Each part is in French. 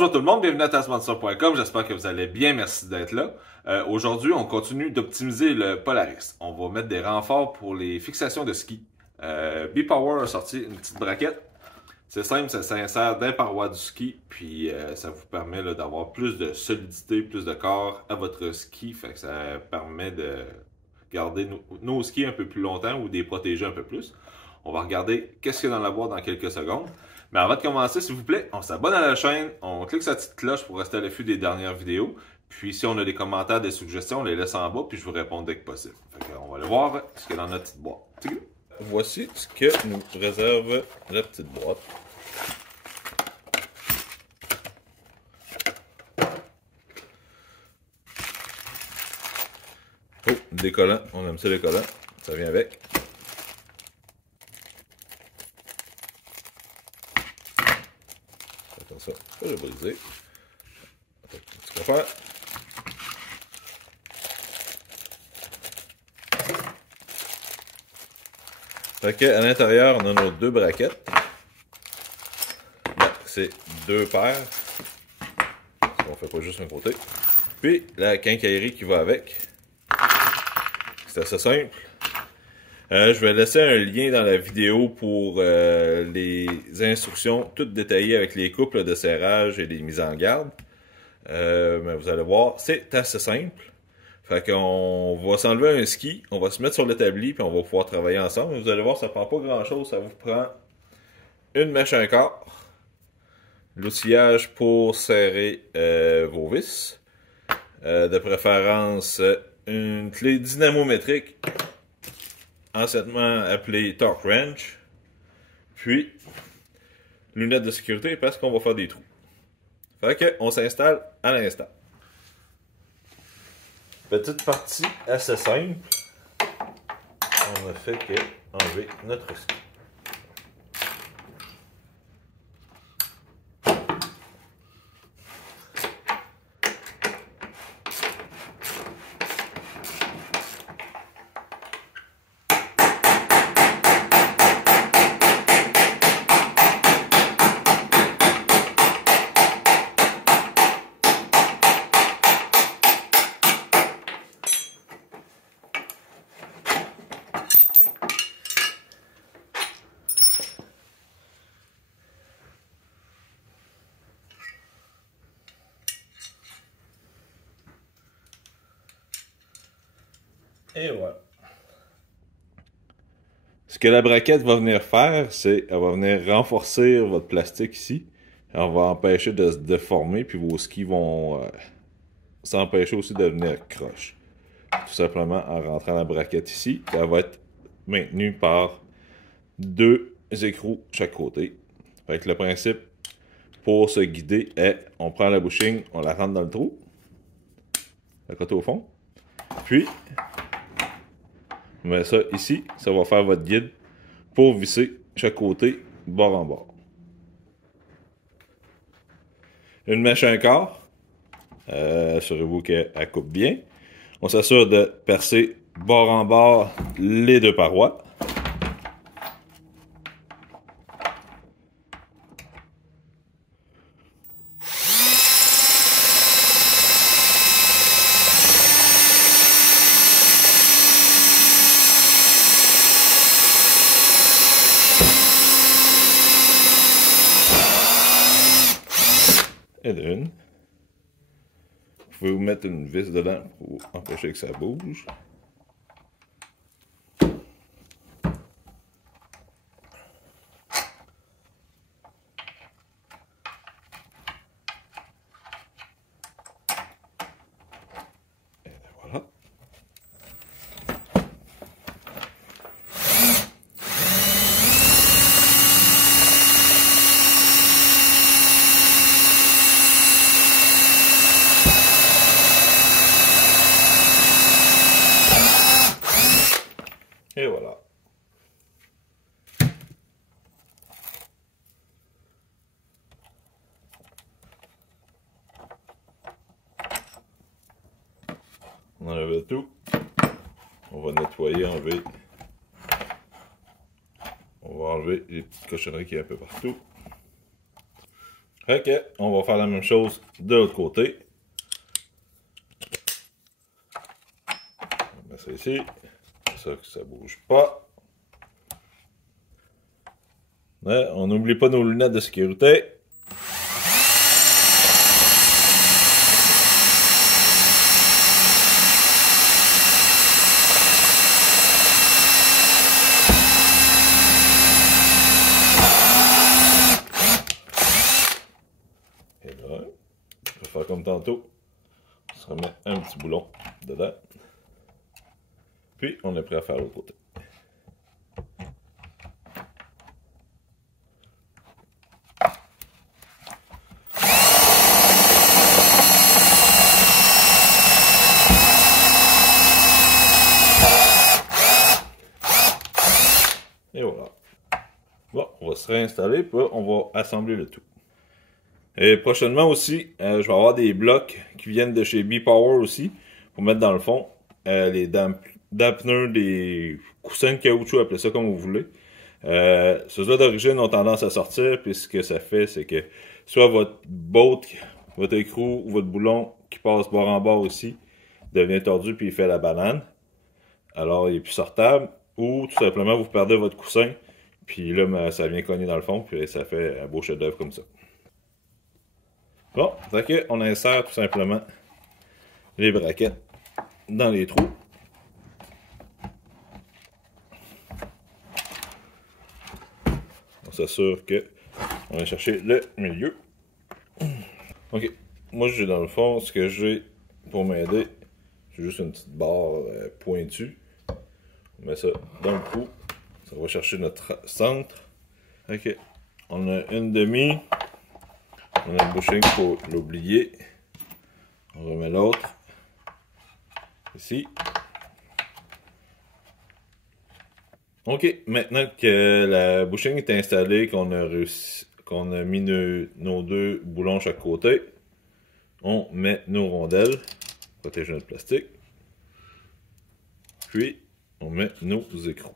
Bonjour tout le monde, bienvenue à Taskmaster.com, j'espère que vous allez bien, merci d'être là. Aujourd'hui, on continue d'optimiser le Polaris. On va mettre des renforts pour les fixations de ski. B-Power a sorti une petite braquette. C'est simple, ça s'insère dans les parois du ski, puis ça vous permet d'avoir plus de solidité, plus de corps à votre ski. Fait que ça permet de garder nos skis un peu plus longtemps ou de les protéger un peu plus. On va regarder qu'est-ce qu'il y a dans la boîte dans quelques secondes. Mais avant de commencer, s'il vous plaît, on s'abonne à la chaîne, on clique sur la petite cloche pour rester à l'affût des dernières vidéos. Puis si on a des commentaires, des suggestions, on les laisse en bas, puis je vous réponds dès que possible. Fait que, on va aller voir ce qu'il y a dans notre petite boîte. Voici ce que nous réserve la petite boîte. Oh, des collants. On aime ça les collants. Ça vient avec. Attends ça. Je vais le briser. Attends, ce qu'on va faire. Fait qu'à l'intérieur, on a nos deux braquettes. C'est deux paires. On fait pas juste un côté. Puis la quincaillerie qui va avec. C'est assez simple. Je vais laisser un lien dans la vidéo pour les instructions toutes détaillées avec les couples de serrage et les mises en garde. Mais vous allez voir, c'est assez simple. Fait qu'on va s'enlever un ski, on va se mettre sur l'établi puis on va pouvoir travailler ensemble. Vous allez voir, ça prend pas grand chose, ça vous prend une mèche un quart, l'outillage pour serrer vos vis, de préférence une clé dynamométrique, anciennement appelée torque wrench, puis lunettes de sécurité parce qu'on va faire des trous. Fait que on s'installe à l'instant. Petite partie assez simple. On ne fait que enlever notre ski. Et voilà. Ce que la braquette va venir faire, c'est qu'elle va venir renforcer votre plastique ici. Elle va empêcher de se déformer, puis vos skis vont s'empêcher aussi de venir croche. Tout simplement en rentrant la braquette ici, elle va être maintenue par deux écrous chaque côté. Fait que le principe pour se guider est, on prend la bushing, on la rentre dans le trou, le côté au fond, puis on met ça ici, ça va faire votre guide pour visser chaque côté, bord en bord. Une mèche un quart, assurez-vous qu'elle coupe bien. On s'assure de percer bord en bord les deux parois. Et d'une. Vous pouvez vous mettre une vis dedans pour empêcher que ça bouge. Et voilà. Et voilà. On enlève tout. On va nettoyer, enlever. On va enlever les petites cochonneries qu'il y a un peu partout. Fait que, on va faire la même chose de l'autre côté. On met ça ici. Ça que ça bouge pas. Mais on n'oublie pas nos lunettes de sécurité. Et là, on va faire comme tantôt. On se remet un petit boulon dedans. Puis, on est prêt à faire l'autre côté. Et voilà. Bon, on va se réinstaller, puis on va assembler le tout. Et prochainement aussi, je vais avoir des blocs qui viennent de chez B-Power aussi, pour mettre dans le fond les dampeneurs, des coussins de caoutchouc, appelez ça comme vous voulez. Ceux-là d'origine ont tendance à sortir, puis ce que ça fait, c'est que soit votre boat, votre écrou ou votre boulon qui passe bord en bord aussi, devient tordu puis il fait la banane. Alors il est plus sortable, ou tout simplement vous perdez votre coussin, puis là ça vient cogner dans le fond, puis ça fait un beau chef-d'œuvre comme ça. Bon, fait que on insère tout simplement les braquettes dans les trous. On s'assure que on va chercher le milieu. Ok, moi j'ai dans le fond ce que j'ai pour m'aider, c'est juste une petite barre pointue. On met ça dans le trou, ça va chercher notre centre. Ok, on a une demi. On a le bushing, il faut l'oublier. On remet l'autre. Ici. Ok, maintenant que la bushing est installée, qu'on a mis nos deux boulons de chaque côté, on met nos rondelles, protéger notre plastique. Puis, on met nos écrous.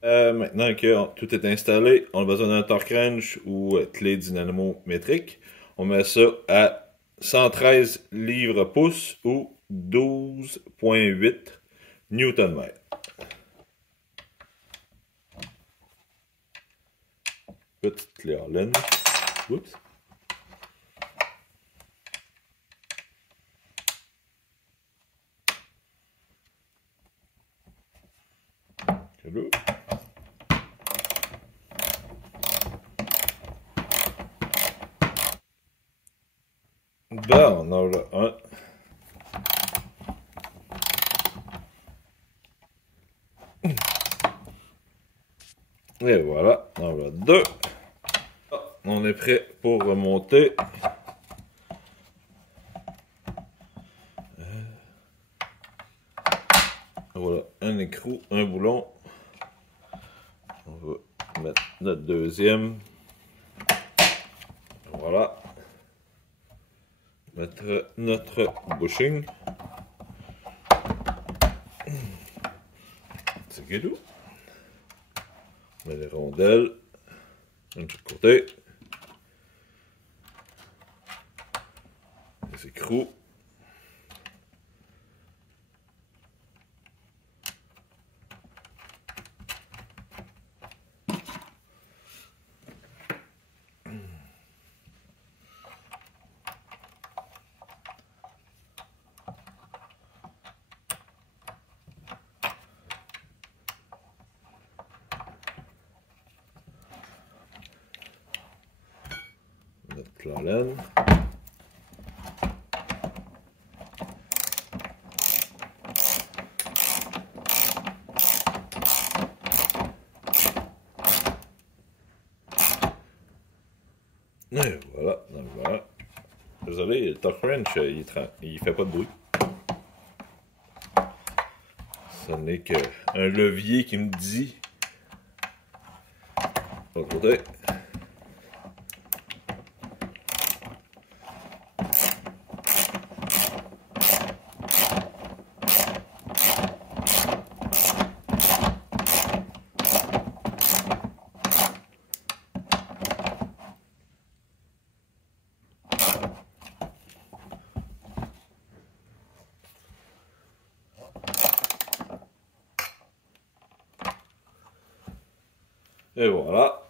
Maintenant que tout est installé, on a besoin d'un torque wrench ou clé dynamométrique. On met ça à 113 livres-pouces ou 12,8 Nm. Petite clé en laine. Oups. Hello. Bon, on en a un. Et voilà, on en a deux. On est prêt pour remonter. Voilà, un écrou, un boulon. On va mettre notre deuxième. Voilà. Mettre notre bushing. C'est guidou. On met les rondelles. De chaque côté. Les écrous. Notre plan laine. Et voilà, donc voilà. Désolé, le torque wrench, il fait pas de bruit. Ce n'est qu'un levier qui me dit. De l'autre côté. Et voilà.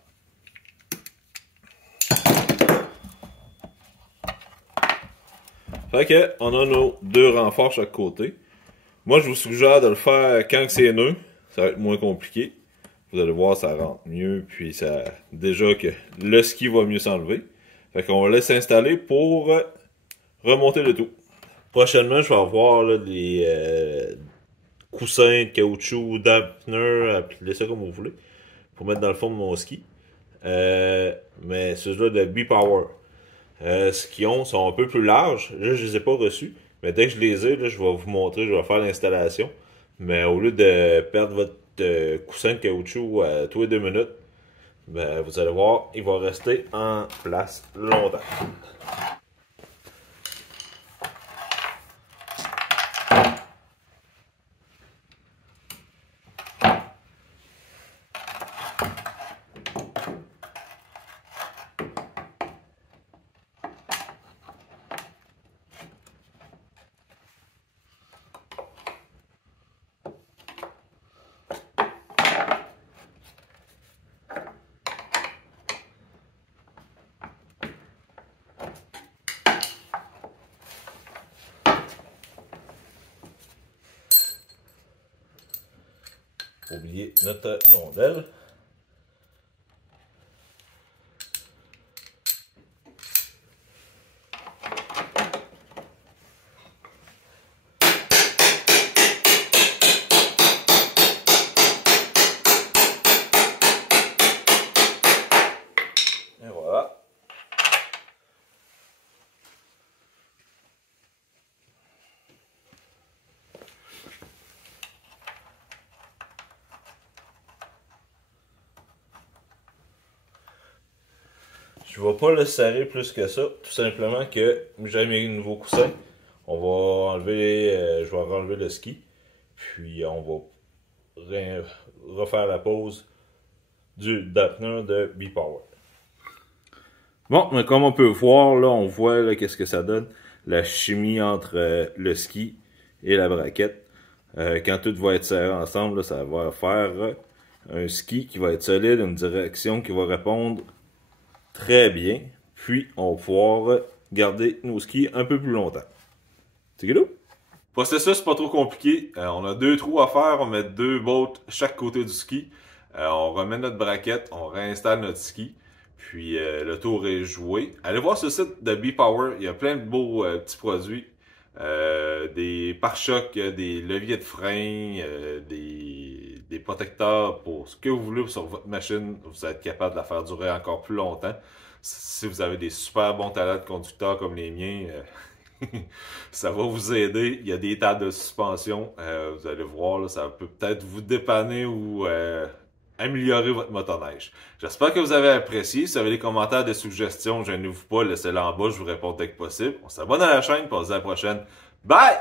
Fait que, on a nos deux renforts chaque côté. Moi, je vous suggère de le faire quand c'est neuf. Ça va être moins compliqué. Vous allez voir, ça rentre mieux. Puis, ça déjà que le ski va mieux s'enlever. Fait qu'on va laisser installer pour remonter le tout. Prochainement, je vais avoir là, des coussins de caoutchouc, dampener, appelez ça comme vous voulez, pour mettre dans le fond de mon ski. Mais ceux-là de B-Power. Ce qu'ils ont sont un peu plus larges. Là, je les ai pas reçus. Mais dès que je les ai, là, je vais vous montrer, je vais faire l'installation. Mais au lieu de perdre votre coussin de caoutchouc tous les 2 minutes, ben, vous allez voir, il va rester en place longtemps. Oublier notre rondelle. Et voilà. Je ne vais pas le serrer plus que ça, tout simplement que j'ai mes nouveaux coussins. On va enlever, je vais enlever le ski, puis on va refaire la pose du dampener de B-Power. Bon, mais comme on peut voir, là, on voit qu'est-ce que ça donne, la chimie entre le ski et la braquette. Quand tout va être serré ensemble, là, ça va faire un ski qui va être solide, une direction qui va répondre très bien. Puis, on va pouvoir garder nos skis un peu plus longtemps. C'est gueuleux? Processus pas trop compliqué. On a 2 trous à faire. On met 2 bolts chaque côté du ski. On remet notre braquette. On réinstalle notre ski. Puis, le tour est joué. Allez voir sur le site de B-Power. Il y a plein de beaux petits produits. Des pare-chocs, des leviers de frein, des protecteurs pour ce que vous voulez sur votre machine. Vous êtes capable de la faire durer encore plus longtemps. Si vous avez des super bons talents de conducteur comme les miens, ça va vous aider. Il y a des tables de suspension. Vous allez voir, là, ça peut peut-être vous dépanner ou améliorer votre motoneige. J'espère que vous avez apprécié. Si vous avez des commentaires, des suggestions, gênez-vous pas, laissez-les en bas, je vous réponds dès que possible. On s'abonne à la chaîne, puis on se dit à la prochaine. Bye!